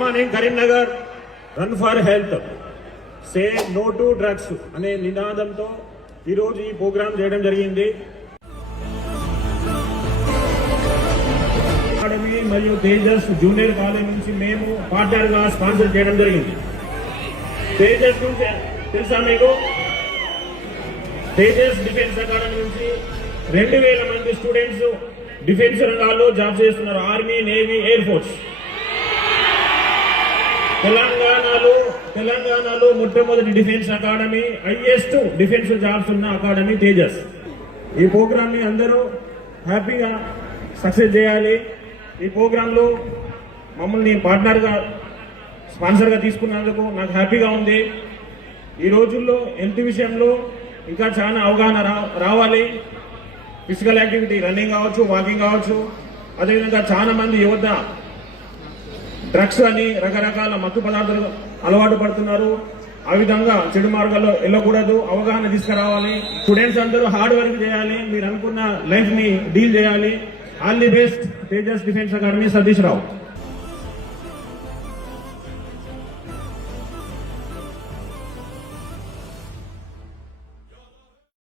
Morning Karimnagar run for health say no to drugs అనే నినాదంతో ఈరోజు ఈ ప్రోగ్రాం చేయడం జరిగింది. అకాడమీ మరియు తేజస్ జూనియర్ కాలేజ్ నుంచి మేము పార్ట్నర్ గా స్పాన్సర్ చేయడం జరిగింది. తేజస్ నుంచి తెలుసా మీకు? తేజస్ డిఫెన్స్ అకాడమీ నుంచి 2000 మంది స్టూడెంట్స్ డిఫెన్స్ రంగాల్లో జాబ్ చేస్తున్నారు. Army, navy, air force. తెలంగాణలో మొట్టమొదటి defence academy, highest defence jobs ఉన్న అకాడమీ తేజస్. ఈ ప్రోగ్రామ్ ని అందరూ హ్యాపీగా సక్సెస్ చేయాలి. ఈ ప్రోగ్రామ్ లో మమ్మల్ని పార్ట్నర్ గా స్పాన్సర్ గా తీసుకున్నందుకు నాకు హ్యాపీగా ఉంది. ఈ రోజుల్లో హెల్త్ విషయంలో ఇంకా చాలా అవగాహన రావాలి. ఫిజికల్ యాక్టివిటీ, రన్నింగ్ కావచ్చు, వాకింగ్ కావచ్చు. అదేవిధంగా చాలా మంది యువత డ్రగ్స్ అని రకరకాల మత్తు పదార్థాలు అలవాటు పడుతున్నారు. ఆ విధంగా చెడు మార్గాల్లో వెళ్ళకూడదు. అవగాహన తీసుకురావాలి. స్టూడెంట్స్ అందరూ హార్డ్ వర్క్ చేయాలి. మీరు అనుకున్న లైఫ్ ని డీల్ చేయాలి. All the best. Tejas defence academy, Satish Rao.